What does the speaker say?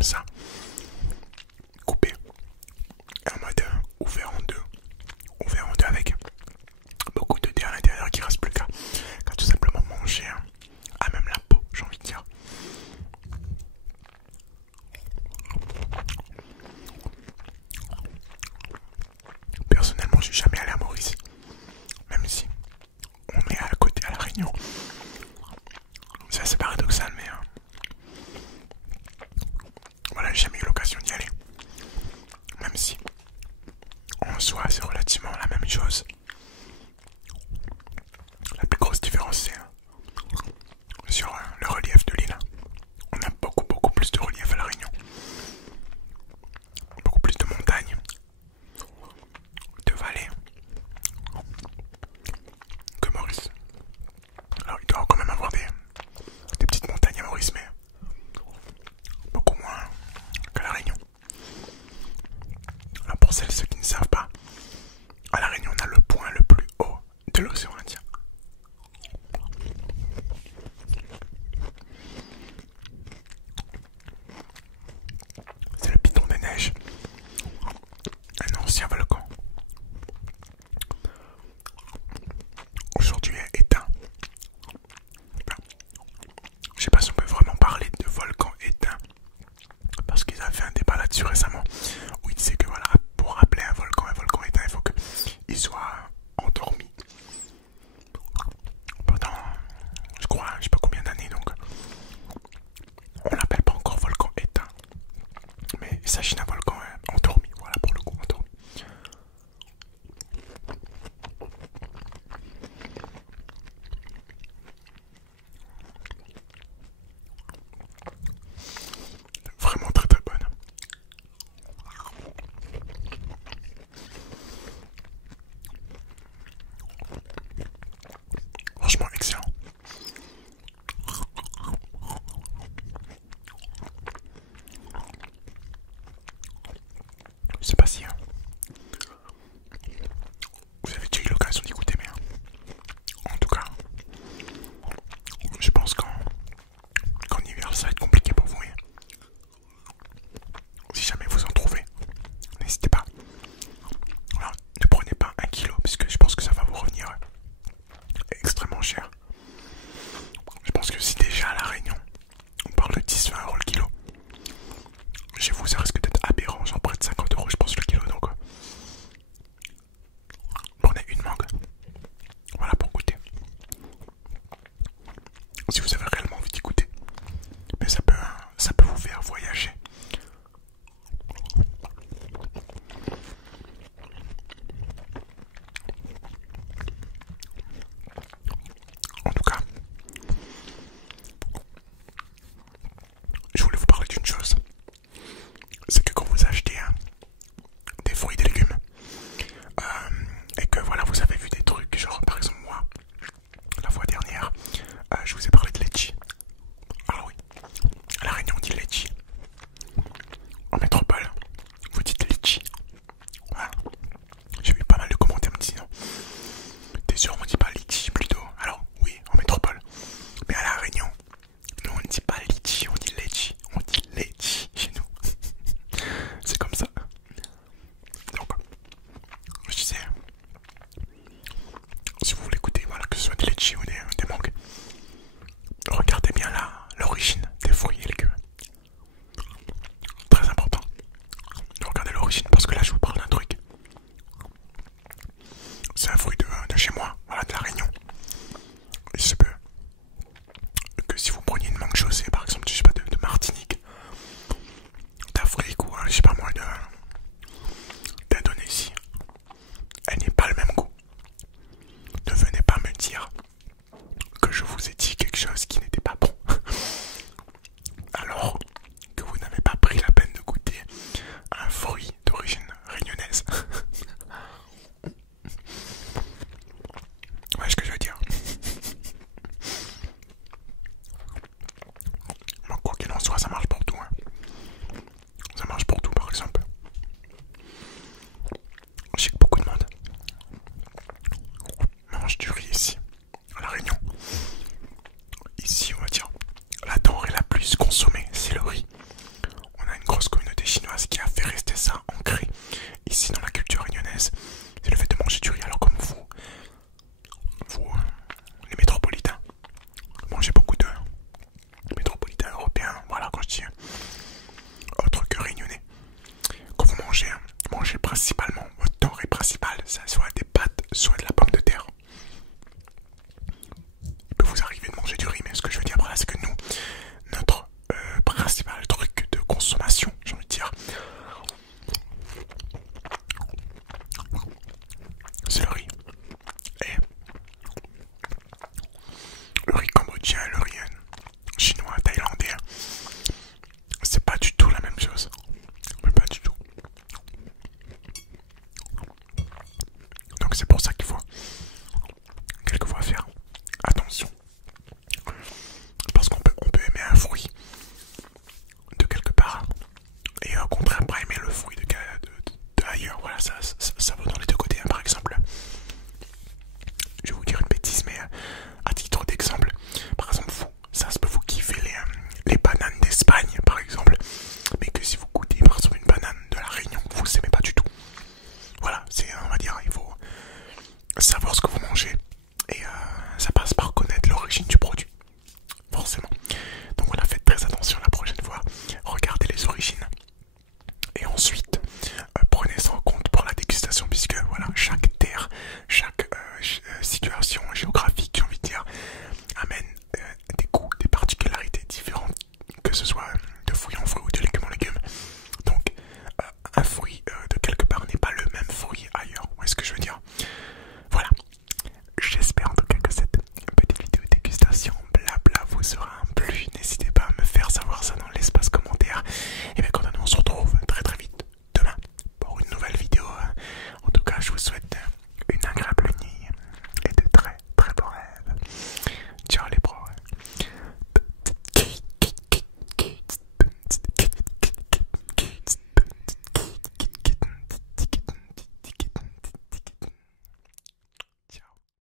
comme ça, coupé, en mode ouvert en deux avec beaucoup de dés à l'intérieur qui reste plus qu'à tout simplement manger à même la peau, j'ai envie de dire. Personnellement, je suis jamais allé à Maurice, même si on est à côté à la Réunion. C'est assez paradoxal, mais voilà, j'ai jamais eu l'occasion d'y aller. Même si en soi c'est relativement la même chose. La plus grosse différence c'est sur le relief de l'île. On a beaucoup plus de relief à la Réunion. Beaucoup plus de montagnes, de vallées que Maurice. Alors il doit quand même avoir des petites montagnes à Maurice, mais beaucoup moins que la Réunion. Alors pour ceux qui ne savent pas, à la Réunion on a le point le plus haut de l'océan Indien. C'est le piton des neiges, un ancien volcan. Aujourd'hui éteint. Je sais pas si on peut vraiment parler de volcan éteint, parce qu'ils avaient fait un débat là-dessus récemment, où ils disaient que voilà, pour rappeler un volcan éteint, il faut qu'il soit endormi pendant, je crois, je sais pas combien d'années, donc on l'appelle pas encore volcan éteint, mais il s'agit d'un volcan endormi, voilà, pour le coup, endormi. Vraiment très très bonne. Franchement excellent. contraire